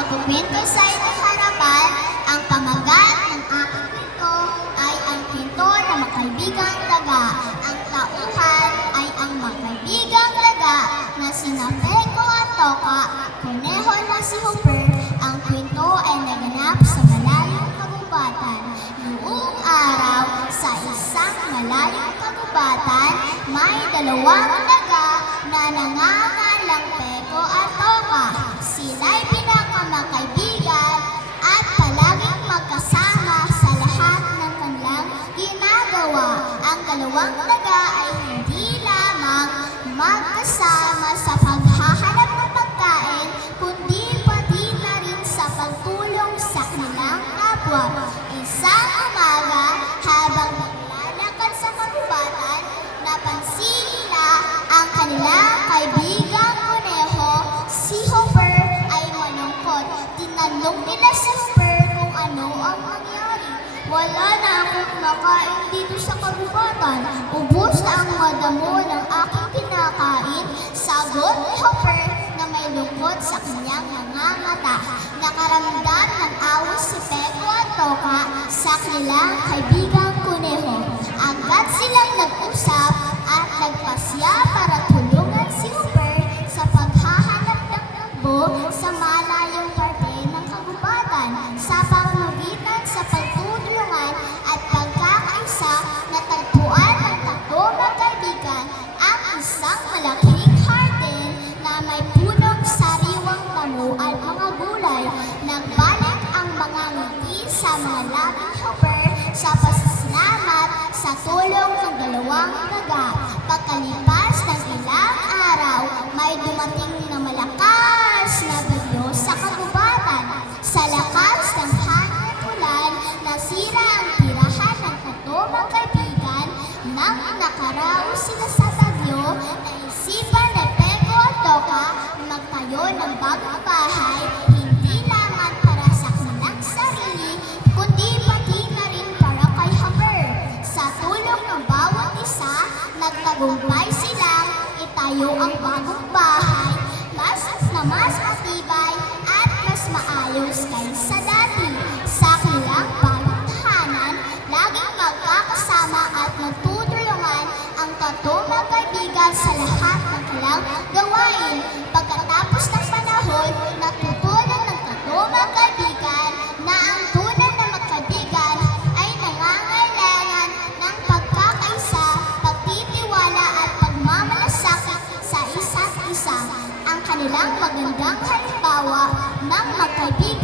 magkukwento sa inyong harapan. Ang pamagat ng aking kwento ay ang kwento ng magkaibigang daga. Ang tauhan ay ang magkaibigang daga na sina Peko at Toka, kuneho na si Hopper. Ang kwento ay naganap sa malayong kagubatan. Noong araw, sa isang malayong kagubatan, may dalawang daga na nangangalang Peko at Toka. Sila'y pinakamagkaibigan at palaging magkasama sa lahat ng kanilang ginagawa. Ang dalawang daga ay hindi lamang magkasama sa paghahanap ng pagkain, kundi pati na rin sa pagtulong sa kanilang kapwa. Isang umaga, habang naglalakad sa kagubatan, napansin nila ang kanilang kaibigang kuneho, si Hopper, ay malungkot. Tinanong nila si Hopper kung ano ang nangyari. Wala na akong nakain dito sa kagubatan. Ubos na ang madamo ng aking kinakain. Sagot ni Hopper na may lungkot sa kanyang mga mata. Nakaramdam ng awis si Peko at Toka sa kanilang kaibigang kuneho. Agad silang nag-usap at nagpasya para tulungan si Hopper sa paghahanap ng takbo sa malayong parte ng kagubatan. Sa pamamagitan sa pagtutulungan at pagkakaisa, natagpuan ng takbo magkaibigan ang isang malaking garden na may punong sariwang damo at mga gulay. Nagbalik ang mga ngiti sa mga labi ni Hopper sa pasasalamat sa tulong ng dalawang daga. Pagkalipas ng ilang araw, may dumating na malakas na bagyo sa kagubatan. Sa lakas ng hangin at ulan, nasira ang tirahan ng tatlong magkaibigan. Nang nakaraos sila sa bagyo, naisipan ni Peko at Toka na magtayo ng bagong bahay, hindi lamang para sa kanilang sarili, kundi pati na rin para kay Hopper. Sa tulong ng bawat isa, nagtagumpay silang itayo ang bagong bahay, mas matibay at mas maayos kaysa dati. Sa kanilang bagong tahanan, laging magkakasama at magtutulungan ang tatlong magkaibigan sa lahat ng kanilang gawain. Pagkatapos ng panahon, natutunan ng tatlong magkaibigan na ang tunay na magkaibigan ay nangangailangan ng pagkakaisa, pagtitiwala at pagmamalasakit sa isa't isa. Ang kanilang magandang halimbawa ng magkaibigan